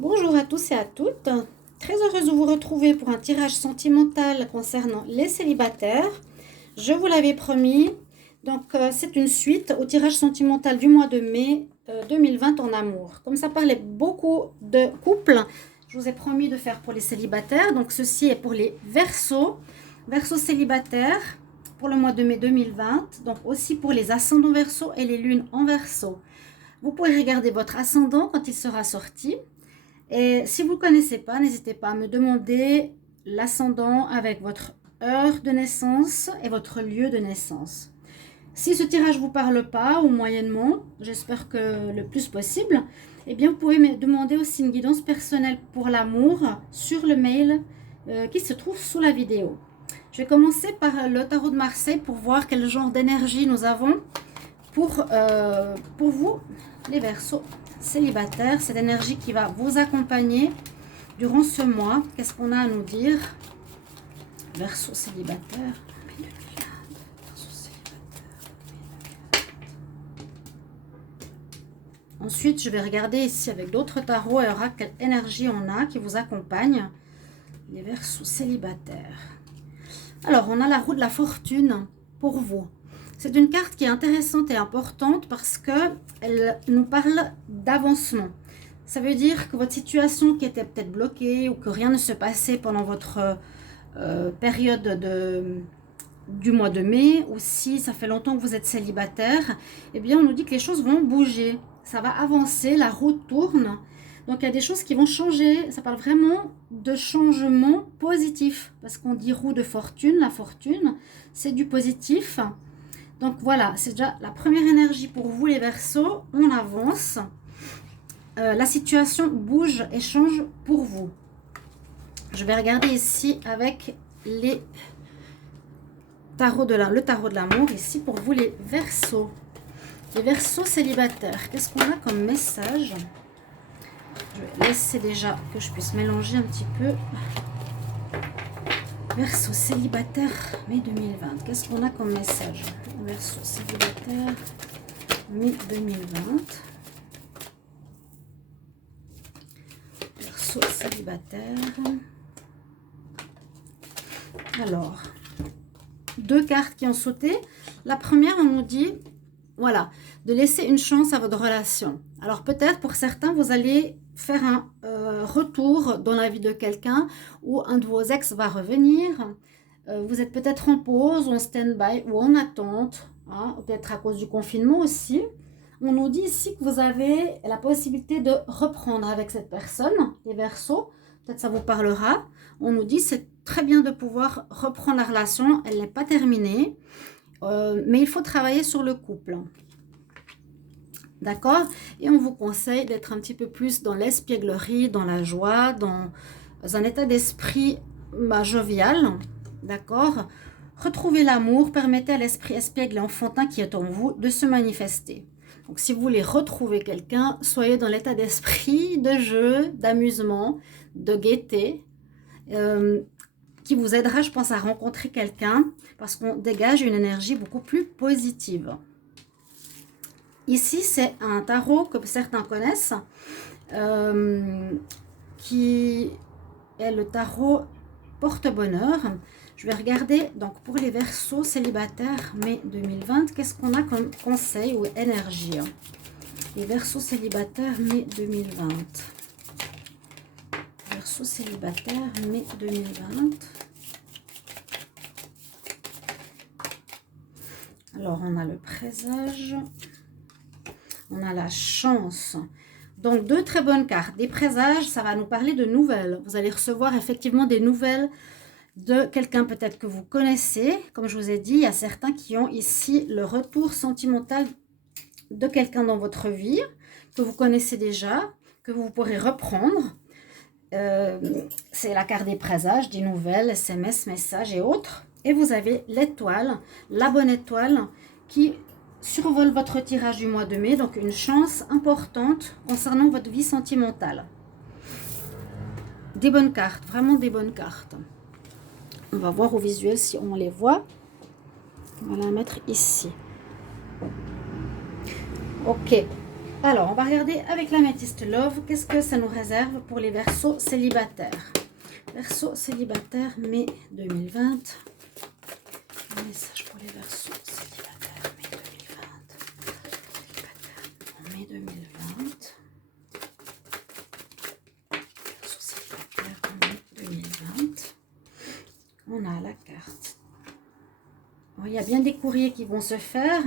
Bonjour à tous et à toutes. Très heureuse de vous retrouver pour un tirage sentimental concernant les célibataires. Je vous l'avais promis. Donc, c'est une suite au tirage sentimental du mois de mai 2020 en amour. Comme ça parlait beaucoup de couples, je vous ai promis de faire pour les célibataires. Donc, ceci est pour les Verseaux, Verseaux célibataires pour le mois de mai 2020. Donc, aussi pour les ascendants Verseaux et les lunes en Verseau. Vous pourrez regarder votre ascendant quand il sera sorti. Et si vous ne connaissez pas, n'hésitez pas à me demander l'ascendant avec votre heure de naissance et votre lieu de naissance. Si ce tirage ne vous parle pas ou moyennement, j'espère que le plus possible, eh bien vous pouvez me demander aussi une guidance personnelle pour l'amour sur le mail qui se trouve sous la vidéo. Je vais commencer par le tarot de Marseille pour voir quel genre d'énergie nous avons pour vous, les Verseaux célibataires. Cette énergie qui va vous accompagner durant ce mois. Qu'est-ce qu'on a à nous dire? Verseaux célibataires. Ensuite, je vais regarder ici avec d'autres tarots et aura quelle énergie on a qui vous accompagne. Les Verseaux célibataires. Alors, on a la roue de la fortune pour vous. C'est une carte qui est intéressante et importante parce qu'elle nous parle d'avancement. Ça veut dire que votre situation qui était peut-être bloquée ou que rien ne se passait pendant votre période du mois de mai, ou si ça fait longtemps que vous êtes célibataire, eh bien on nous dit que les choses vont bouger. Ça va avancer, la roue tourne. Donc il y a des choses qui vont changer. Ça parle vraiment de changement positif. Parce qu'on dit roue de fortune, la fortune, c'est du positif. Donc voilà, c'est déjà la première énergie pour vous les Verseaux. On avance. La situation bouge et change pour vous. Je vais regarder ici avec les tarots le tarot de l'amour. Ici pour vous les Verseaux. Les Verseaux célibataires. Qu'est-ce qu'on a comme message? Je vais laisser déjà que je puisse mélanger un petit peu. Verseau célibataire, mai 2020. Qu'est-ce qu'on a comme message? Verseau célibataire, mai 2020. Verseau célibataire. Alors, deux cartes qui ont sauté. La première, on nous dit, voilà, de laisser une chance à votre relation. Alors peut-être pour certains, vous allez faire un retour dans la vie de quelqu'un où un de vos ex va revenir. Vous êtes peut-être en pause, en stand-by ou en attente, hein, peut-être à cause du confinement aussi. On nous dit ici que vous avez la possibilité de reprendre avec cette personne, les Verseaux. Peut-être ça vous parlera. On nous dit c'est très bien de pouvoir reprendre la relation. Elle n'est pas terminée, mais il faut travailler sur le couple. D'accord? Et on vous conseille d'être un petit peu plus dans l'espièglerie, dans la joie, dans un état d'esprit jovial. D'accord? Retrouvez l'amour, permettez à l'esprit espiègle et enfantin qui est en vous de se manifester. Donc si vous voulez retrouver quelqu'un, soyez dans l'état d'esprit, de jeu, d'amusement, de gaieté, qui vous aidera, je pense, à rencontrer quelqu'un parce qu'on dégage une énergie beaucoup plus positive. Ici, c'est un tarot que certains connaissent, qui est le tarot porte-bonheur. Je vais regarder donc pour les Verseaux célibataires mai 2020, qu'est-ce qu'on a comme conseil ou énergie? Les Verseaux célibataires mai 2020. Verseaux célibataires mai 2020. Alors, on a le présage. On a la chance. Donc, deux très bonnes cartes. Des présages, ça va nous parler de nouvelles. Vous allez recevoir effectivement des nouvelles de quelqu'un peut-être que vous connaissez. Comme je vous ai dit, il y a certains qui ont ici le retour sentimental de quelqu'un dans votre vie, que vous connaissez déjà, que vous pourrez reprendre. C'est la carte des présages, des nouvelles, SMS, messages et autres. Et vous avez l'étoile, la bonne étoile qui survole votre tirage du mois de mai, donc une chance importante concernant votre vie sentimentale. Des bonnes cartes, vraiment des bonnes cartes. On va voir au visuel si on les voit. On va la mettre ici. Ok. Alors, on va regarder avec l'améthyste Love, qu'est-ce que ça nous réserve pour les Verseaux célibataires. Verseaux célibataires, mai 2020. Un message pour les Verseaux célibataires, mai 2020. En mai 2020. Verseaux célibataires, en mai 2020. On a la carte. Alors, il y a bien des courriers qui vont se faire.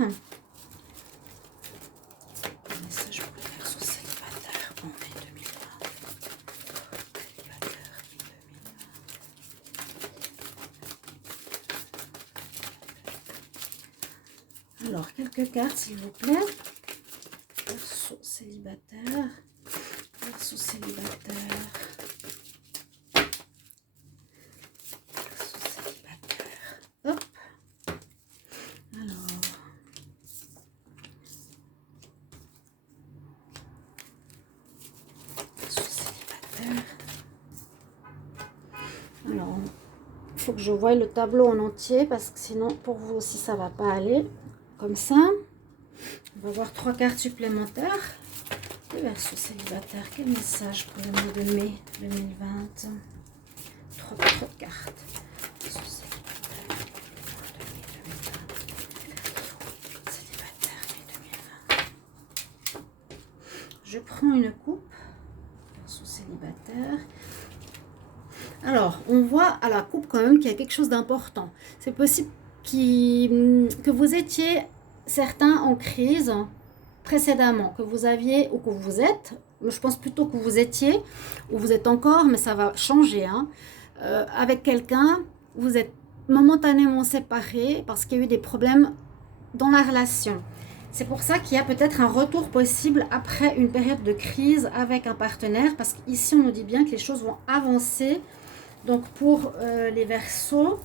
Alors, quelques cartes, s'il vous plaît. Verseau célibataire. Verseau célibataire. Verseau célibataire. Hop. Alors. Verseau célibataire. Alors, il faut que je voie le tableau en entier parce que sinon, pour vous aussi, ça ne va pas aller. Comme ça, on va voir 3 cartes supplémentaires. Les Verseaux célibataires, quel message pour le mois de mai 2020? 3 cartes. Verseaux célibataires, mai 2020. Je prends une coupe. Verseaux célibataire. Alors, on voit à la coupe quand même qu'il y a quelque chose d'important. C'est possible que vous étiez certains en crise précédemment, que vous aviez ou que vous êtes, je pense plutôt que vous étiez ou vous êtes encore, mais ça va changer, hein, avec quelqu'un, vous êtes momentanément séparés parce qu'il y a eu des problèmes dans la relation. C'est pour ça qu'il y a peut-être un retour possible après une période de crise avec un partenaire, parce qu'ici on nous dit bien que les choses vont avancer. Donc pour les Verseaux,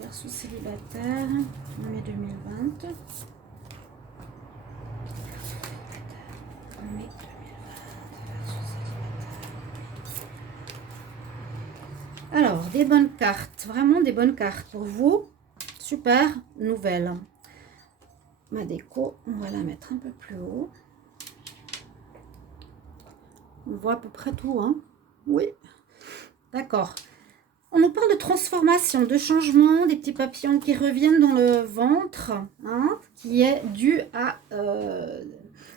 Verseaux célibataires, mai 2020. Mai 2020, Verseaux célibataires. Alors, des bonnes cartes, vraiment des bonnes cartes pour vous. Super nouvelle. Ma déco, on va la mettre un peu plus haut. On voit à peu près tout, hein? Oui. D'accord. On nous parle de transformation, de changement, des petits papillons qui reviennent dans le ventre, hein, qui est dû à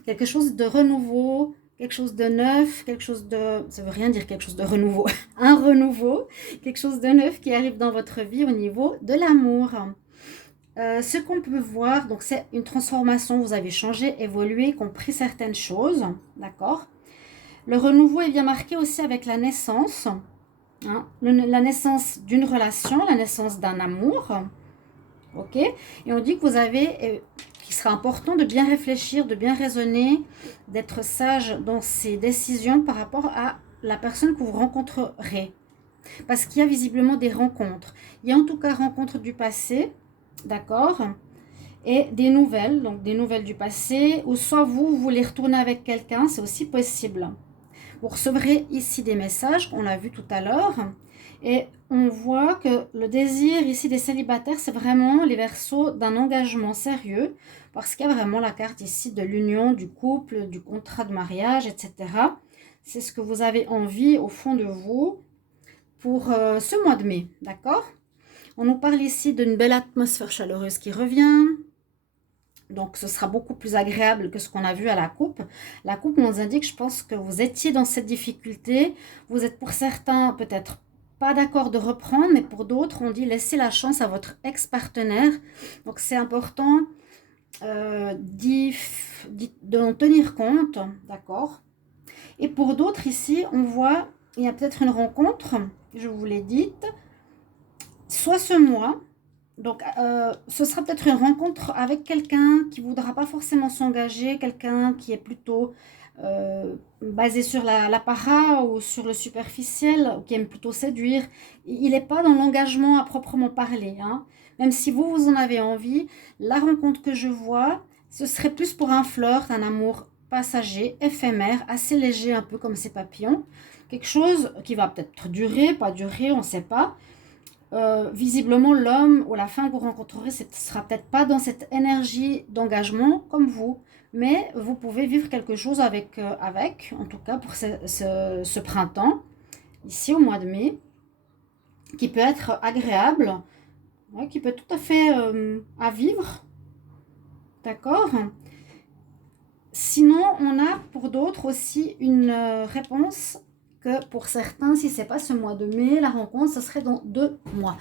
quelque chose de renouveau, quelque chose de neuf, quelque chose de... Ça veut rien dire quelque chose de renouveau. Un renouveau, quelque chose de neuf qui arrive dans votre vie au niveau de l'amour. Ce qu'on peut voir, donc c'est une transformation, vous avez changé, évolué, compris certaines choses, d'accord? Le renouveau est bien marqué aussi avec la naissance. Hein, la naissance d'une relation, la naissance d'un amour, ok, et on dit que vous avez, qu'il sera important de bien réfléchir, de bien raisonner, d'être sage dans ses décisions par rapport à la personne que vous rencontrerez, parce qu'il y a visiblement des rencontres, il y a en tout cas rencontres du passé, d'accord, et des nouvelles, donc des nouvelles du passé, ou soit vous voulez retourner avec quelqu'un, c'est aussi possible. Vous recevrez ici des messages, on l'a vu tout à l'heure, et on voit que le désir ici des célibataires, c'est vraiment les Verseaux d'un engagement sérieux, parce qu'il y a vraiment la carte ici de l'union, du couple, du contrat de mariage, etc. C'est ce que vous avez envie au fond de vous pour ce mois de mai, d'accord? On nous parle ici d'une belle atmosphère chaleureuse qui revient. Donc, ce sera beaucoup plus agréable que ce qu'on a vu à la coupe. La coupe nous indique, je pense, que vous étiez dans cette difficulté. Vous êtes pour certains peut-être pas d'accord de reprendre, mais pour d'autres, on dit laissez la chance à votre ex-partenaire. Donc, c'est important d'en tenir compte, d'accord? Et pour d'autres, ici, on voit, il y a peut-être une rencontre, je vous l'ai dite, soit ce mois. Donc, ce sera peut-être une rencontre avec quelqu'un qui ne voudra pas forcément s'engager, quelqu'un qui est plutôt basé sur l'apparat ou sur le superficiel, qui aime plutôt séduire. Il n'est pas dans l'engagement à proprement parler, hein. Même si vous en avez envie, la rencontre que je vois, ce serait plus pour un flirt, un amour passager, éphémère, assez léger, un peu comme ces papillons. Quelque chose qui va peut-être durer, pas durer, on ne sait pas. Visiblement, l'homme ou la femme que vous rencontrerez, ce ne sera peut-être pas dans cette énergie d'engagement comme vous. mais vous pouvez vivre quelque chose avec, en tout cas pour ce printemps, ici au mois de mai, qui peut être agréable, ouais, qui peut être tout à fait à vivre, d'accord? Sinon, on a pour d'autres aussi une réponse que pour certains, si c'est pas ce mois de mai, la rencontre, ce serait dans 2 mois.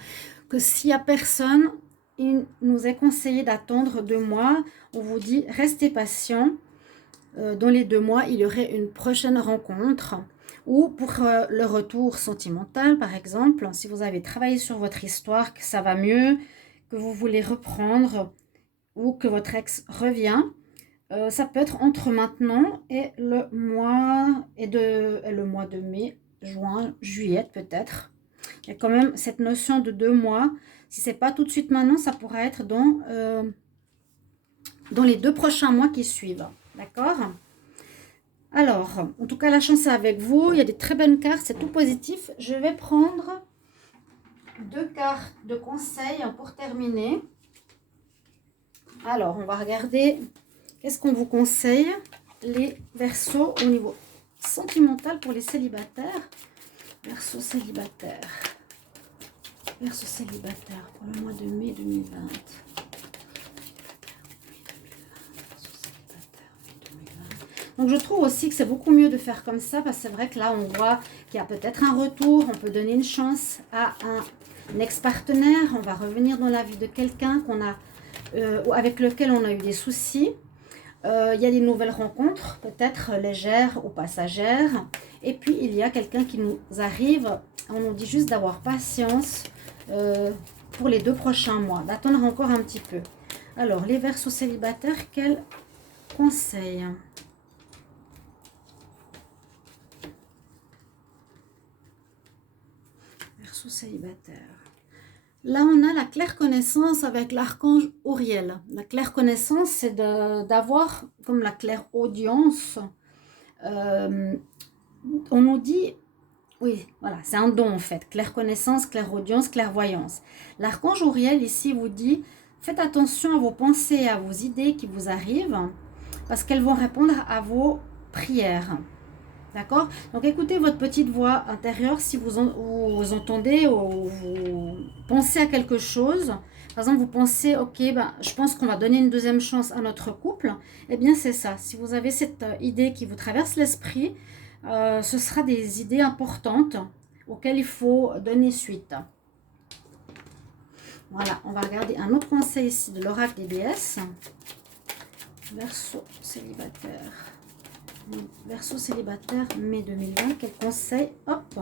Que s'il n'y a personne, il nous est conseillé d'attendre 2 mois. On vous dit, restez patient. Dans les 2 mois, il y aurait une prochaine rencontre. Ou pour le retour sentimental, par exemple, si vous avez travaillé sur votre histoire, que ça va mieux, que vous voulez reprendre ou que votre ex revient, ça peut être entre maintenant et le mois de mai, juin, juillet peut-être. Il y a quand même cette notion de 2 mois. Si c'est pas tout de suite maintenant, ça pourra être dans les 2 prochains mois qui suivent. D'accord? Alors, en tout cas, la chance est avec vous. Il y a des très bonnes cartes, c'est tout positif. Je vais prendre 2 cartes de conseils pour terminer. Alors, on va regarder qu'est-ce qu'on vous conseille, les Verseaux, au niveau sentimental pour les célibataires. Verseau célibataire. Verseau célibataire pour le mois de mai 2020. Donc je trouve aussi que c'est beaucoup mieux de faire comme ça, parce que c'est vrai que là on voit qu'il y a peut-être un retour, on peut donner une chance à un ex-partenaire, on va revenir dans la vie de quelqu'un avec lequel on a eu des soucis. Il y a des nouvelles rencontres, peut-être légères ou passagères. Et puis il y a quelqu'un qui nous arrive, on nous dit juste d'avoir patience pour les 2 prochains mois, d'attendre encore un petit peu. Alors les Verseaux célibataires, quels conseils ? Verseau célibataire. Là, on a la claire connaissance avec l'archange Auriel. La claire connaissance, c'est d'avoir comme la claire audience. On nous dit, oui, voilà, c'est un don en fait. Claire connaissance, claire audience, clairvoyance. L'archange Auriel ici vous dit, faites attention à vos pensées et à vos idées qui vous arrivent, parce qu'elles vont répondre à vos prières. D'accord? Donc écoutez votre petite voix intérieure si vous entendez ou vous pensez à quelque chose. Par exemple, vous pensez, ok, ben, je pense qu'on va donner une deuxième chance à notre couple. Eh bien, c'est ça. Si vous avez cette idée qui vous traverse l'esprit, ce sera des idées importantes auxquelles il faut donner suite. Voilà, on va regarder un autre conseil ici de l'oracle des déesses. Verseau célibataire. Verseau célibataire, mai 2020, quel conseil? Hop.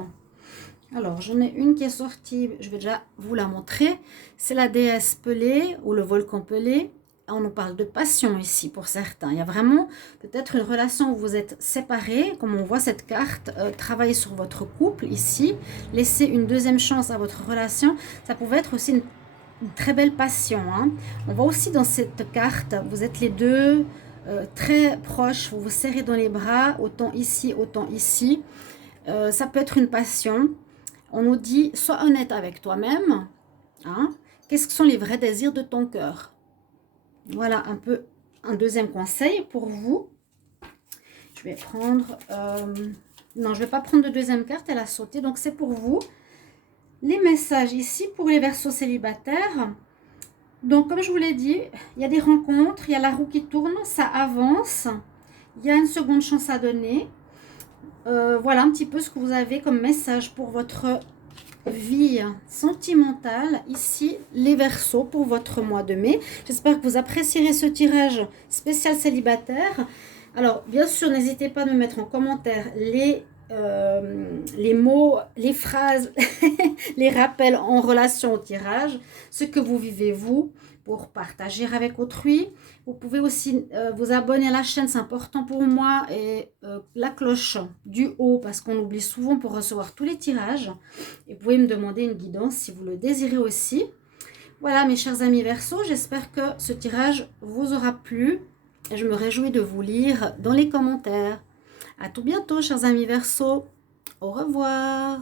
Alors, j'en ai une qui est sortie, je vais déjà vous la montrer. C'est la déesse Pelée ou le volcan Pelée. On nous parle de passion ici pour certains. Il y a vraiment peut-être une relation où vous êtes séparés, comme on voit cette carte. Travaillez sur votre couple ici. Laissez une deuxième chance à votre relation. Ça pouvait être aussi une très belle passion. Hein. On voit aussi dans cette carte, vous êtes les deux très proches, vous vous serrez dans les bras, autant ici. Ça peut être une passion. On nous dit, sois honnête avec toi-même. Hein. Qu'est-ce que sont les vrais désirs de ton cœur? Voilà un peu un deuxième conseil pour vous. Je vais prendre... non, je ne vais pas prendre de deuxième carte, elle a sauté, donc c'est pour vous. Les messages ici pour les Verseaux célibataires. Donc, comme je vous l'ai dit, il y a des rencontres, il y a la roue qui tourne, ça avance. Il y a une seconde chance à donner. Voilà un petit peu ce que vous avez comme message pour votre vie sentimentale. Ici, les Verseaux pour votre mois de mai. J'espère que vous apprécierez ce tirage spécial célibataire. Alors, bien sûr, n'hésitez pas à me mettre en commentaire les mots, les phrases, les rappels en relation au tirage, ce que vous vivez vous pour partager avec autrui. Vous pouvez aussi vous abonner à la chaîne, c'est important pour moi, et la cloche du haut parce qu'on oublie souvent pour recevoir tous les tirages. Et vous pouvez me demander une guidance si vous le désirez aussi. Voilà mes chers amis Verseaux, j'espère que ce tirage vous aura plu et je me réjouis de vous lire dans les commentaires. À tout bientôt, chers amis Verseaux. Au revoir.